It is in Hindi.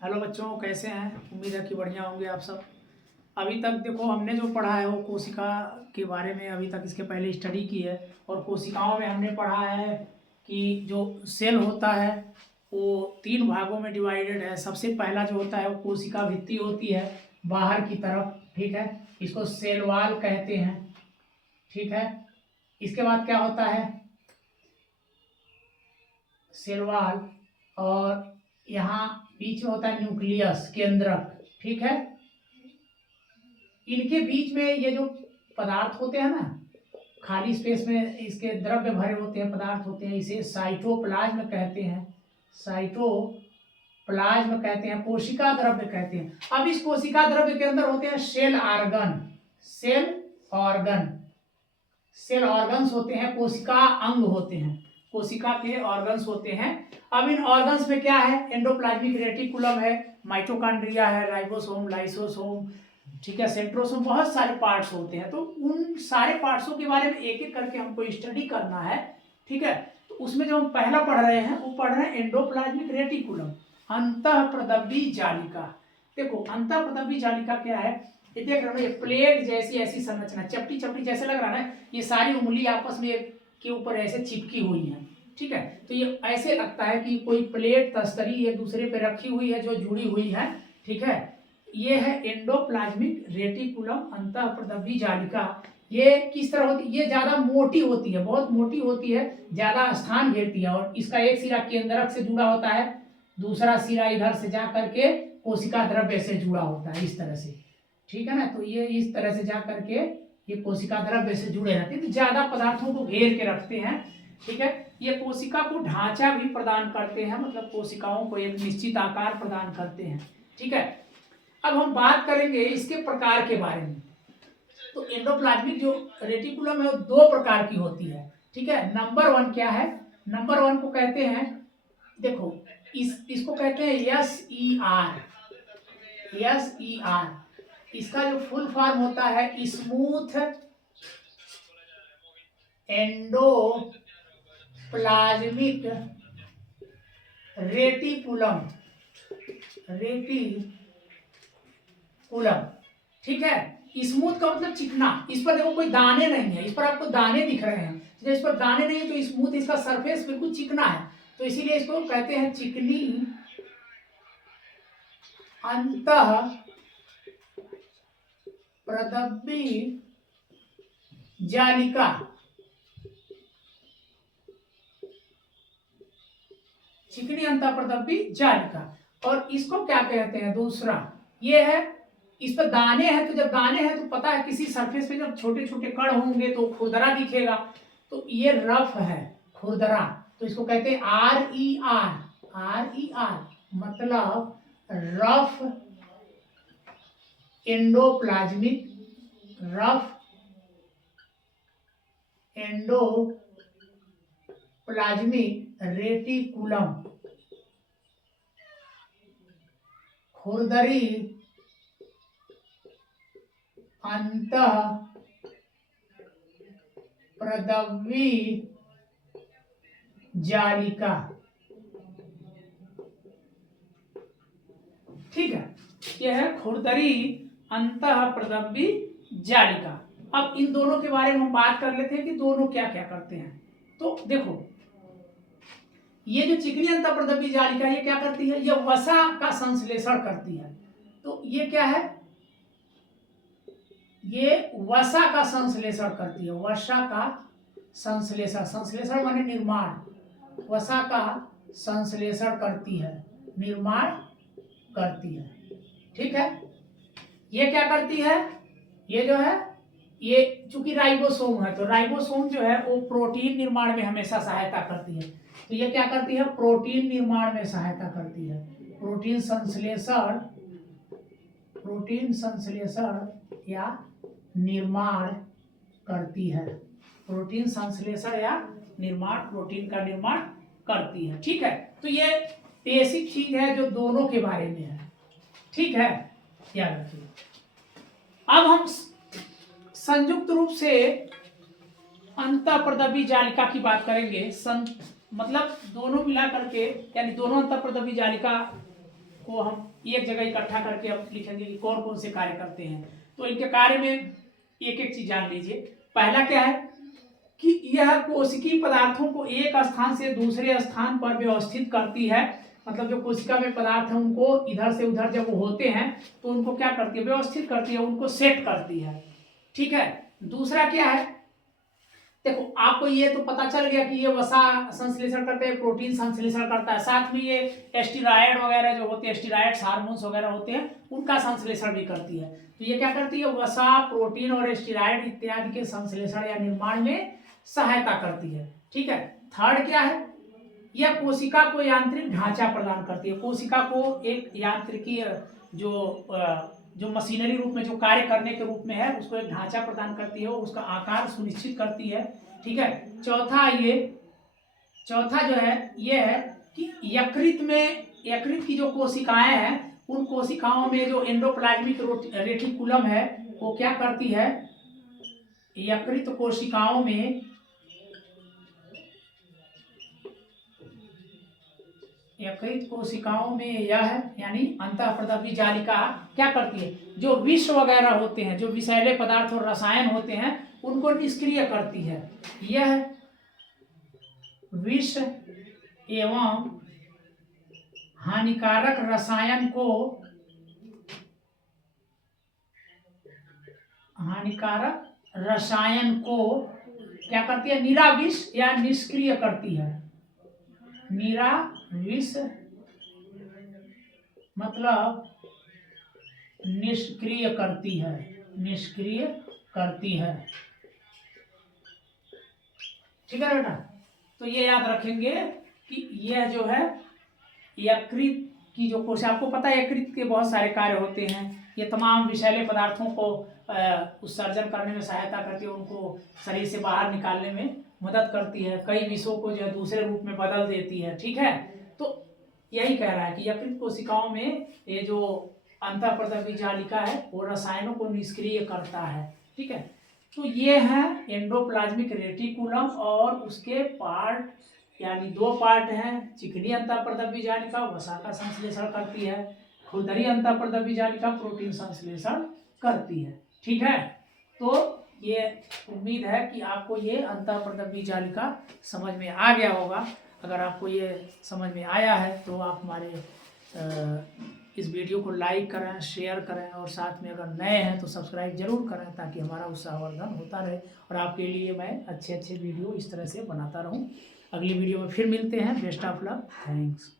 हेलो बच्चों, कैसे हैं? उम्मीद है कि बढ़िया होंगे आप सब। अभी तक देखो, हमने जो पढ़ा है वो कोशिका के बारे में अभी तक इसके पहले स्टडी की है। और कोशिकाओं में हमने पढ़ा है कि जो सेल होता है वो 3 भागों में डिवाइडेड है। सबसे पहला जो होता है वो कोशिका भित्ति होती है, बाहर की तरफ। ठीक है, इसको सेल वॉल कहते हैं। ठीक है, इसके बाद क्या होता है? Cell wall. और यहाँ बीच में होता है न्यूक्लियस, केंद्रक। ठीक है, इनके बीच में ये जो पदार्थ होते हैं ना, खाली स्पेस में इसके द्रव्य भरे होते हैं, पदार्थ होते हैं, इसे साइटोप्लाज्म कहते हैं। साइटोप्लाज्म कहते हैं, कोशिका द्रव्य कहते हैं। अब इस कोशिका द्रव्य के अंदर होते हैं cell organ. Cell organ, cell organs होते हैं, कोशिका अंग होते हैं, कोशिका के ऑर्गन्स होते हैं। अब इन ऑर्गन्स में क्या है? एंडोप्लाज्मिक रेटिकुलम है, माइटोकॉन्ड्रिया है, राइबोसोम, लाइसोसोम, ठीक है, सेंट्रोसोम, बहुत सारे पार्ट्स होते हैं। तो उन सारे पार्ट्सों के बारे में एक एक करके हमको स्टडी करना है। ठीक है, तो उसमें जो हम पहला पढ़ रहे हैं वो पढ़ रहे हैं एंडोप्लाज्मिक रेटिकुलम, अंतःप्रदव्य जालिका। देखो, अंतःप्रदव्य जालिका क्या है? ये देख रहे हो, ये प्लेट जैसी ऐसी संरचना, चपटी चपटी जैसे लग रहा है ना, ये सारी उंगली आपस में के ऊपर ऐसे चिपकी हुई है। ठीक है, तो ये ऐसे लगता है कि कोई प्लेट तस्तरी एक दूसरे पे रखी हुई है जो जुड़ी हुई है। ठीक है, ये है एंडोप्लाज्मिक रेटिकुलम, अंतःप्रदव्य जालिका। ये किस तरह होती है? ये ज्यादा मोटी होती है, बहुत मोटी होती है, ज्यादा स्थान घेरती है। और इसका एक सिरा केंद्रक से जुड़ा होता है, दूसरा सिरा इधर से जा करके कोशिका द्रव्य से जुड़ा होता है, इस तरह से। ठीक है ना, तो ये इस तरह से जा करके ये कोशिका द्रव्य से जुड़े रहते हैं, तो ज्यादा पदार्थों को घेर के रखते हैं। ठीक है, ये कोशिका को ढांचा भी प्रदान करते हैं, मतलब कोशिकाओं को एक निश्चित आकार प्रदान करते हैं। ठीक है, अब हम बात करेंगे इसके प्रकार के बारे में। तो एंडोप्लाज्मिक जो रेटिकुलम है वो 2 प्रकार की होती है। ठीक है, नंबर 1 क्या है? नंबर 1 को कहते हैं, देखो, इसको कहते हैं SER। SER, इसका जो फुल फॉर्म होता है स्मूथ एंडोप्लाज्मिक रेटिकुलम। रेटिकुलम, ठीक है। स्मूथ का मतलब चिकना। इस पर देखो कोई दाने नहीं है, इस पर आपको दाने दिख रहे हैं। जब इस पर दाने नहीं है तो स्मूथ, इसका सरफेस बिल्कुल चिकना है, तो इसीलिए इसको कहते हैं चिकनी अंतः प्रदव्य जालिका। चिकनी अंतःप्रदव्य जालिका। और इसको क्या कहते हैं? दूसरा ये है, इस पर दाने हैं, तो जब दाने हैं तो पता है किसी सरफेस पे जब छोटे छोटे कण होंगे तो खुरदरा दिखेगा, तो ये रफ है, खुरदरा। तो इसको कहते हैं RER। RER मतलब rough endoplasmic, rough endoplasmic reticulum, खुरदरी अंतः प्रदव्य जालिका। ठीक है, यह है खुरदरी अंतः प्रदव्य जालिका। अब इन दोनों के बारे में हम बात कर लेते हैं कि दोनों क्या क्या करते हैं। तो देखो, ये जो चिकनी अंतःप्रदव्य जालिका ये क्या करती है? ये वसा का संश्लेषण करती है। तो ये क्या है? ये वसा का संश्लेषण करती है, वसा का संश्लेषण। संश्लेषण माने निर्माण, वसा का संश्लेषण करती है, निर्माण करती है। ठीक है, ये क्या करती है? ये जो है, ये चूंकि राइबोसोम है, तो राइबोसोम जो है वो प्रोटीन निर्माण में हमेशा सहायता करती है। तो ये क्या करती है? प्रोटीन निर्माण में सहायता करती है, प्रोटीन संश्लेषण, प्रोटीन संश्लेषण या निर्माण करती है, प्रोटीन संश्लेषण या निर्माण, प्रोटीन का निर्माण करती है। ठीक है, तो ये बेसिक चीज है जो दोनों के बारे में है। ठीक है, याद रखिए। अब हम संयुक्त रूप से अंतःप्रदव्य जालिका की बात करेंगे। मतलब दोनों मिला करके, यानी दोनों अंतःप्रदव्य जालिका को हम एक जगह इकट्ठा करके अब लिखेंगे कि कौन कौन से कार्य करते हैं। तो इनके कार्य में एक एक चीज जान लीजिए। पहला क्या है कि यह कोशिकीय पदार्थों को एक स्थान से दूसरे स्थान पर व्यवस्थित करती है। मतलब जो कोशिका में पदार्थ है उनको इधर से उधर जब वो होते हैं तो उनको क्या करती है, व्यवस्थित करती है, उनको सेट करती है। ठीक है। दूसरा क्या है, देखो आपको ये तो पता चल गया कि ये वसा संश्लेषण करते हैं, प्रोटीन संश्लेषण करता है, साथ में ये एस्टेरॉयड वगैरह जो होते हैं, एस्टेरॉयड्स हार्मोन्स वगैरह होते हैं, उनका संश्लेषण भी करती है। तो ये क्या करती है, वसा, प्रोटीन और एस्टेरॉयड इत्यादि के संश्लेषण या निर्माण में सहायता करती है। ठीक है। थर्ड क्या है, यह कोशिका को यांत्रिक ढांचा प्रदान करती है। कोशिका को एक यांत्रिकी जो मशीनरी रूप में जो कार्य करने के रूप में है उसको एक ढांचा प्रदान करती है, उसका आकार सुनिश्चित करती है। ठीक है। चौथा जो है ये है कि यकृत की जो कोशिकाएं हैं उन कोशिकाओं में जो एंडोप्लाज्मिक रेटिकुलम है वो क्या करती है, यकृत कोशिकाओं में यह यानी अंतःप्रदवी जालिका क्या करती है, जो विष वगैरह होते हैं, जो विषैले पदार्थ और रसायन होते हैं उनको निष्क्रिय करती है। यह विष एवं हानिकारक रसायन को क्या करती है, निराविष या निष्क्रिय करती है। निराविष मतलब निष्क्रिय करती है। ठीक है बेटा। तो ये याद रखेंगे कि यह जो है यकृत की जो कोशिका, आपको पता है यकृत के बहुत सारे कार्य होते हैं। ये तमाम विषैले पदार्थों को उत्सर्जन करने में सहायता करती है, उनको शरीर से बाहर निकालने में मदद करती है, कई विषों को जो है दूसरे रूप में बदल देती है। ठीक है। तो यही कह रहा है कि यकृत कोशिकाओं में ये जो अंतःप्रदवी जालिका है वो रसायनों को निष्क्रिय करता है। ठीक है। तो ये है एंडोप्लाज्मिक रेटिकुलम और उसके पार्ट, यानी दो पार्ट हैं। चिकनी अंतःप्रदवी जालिका वसा का संश्लेषण करती है, खुरदरी अंतःप्रदवी जालिका प्रोटीन संश्लेषण करती है। ठीक है। तो ये उम्मीद है कि आपको ये अंतःप्रदवी जालिका समझ में आ गया होगा। अगर आपको ये समझ में आया है तो आप हमारे इस वीडियो को लाइक करें, शेयर करें और साथ में अगर नए हैं तो सब्सक्राइब जरूर करें ताकि हमारा उत्साहवर्धन होता रहे और आपके लिए मैं अच्छे वीडियो इस तरह से बनाता रहूं। अगली वीडियो में फिर मिलते हैं। Best of luck. थैंक्स।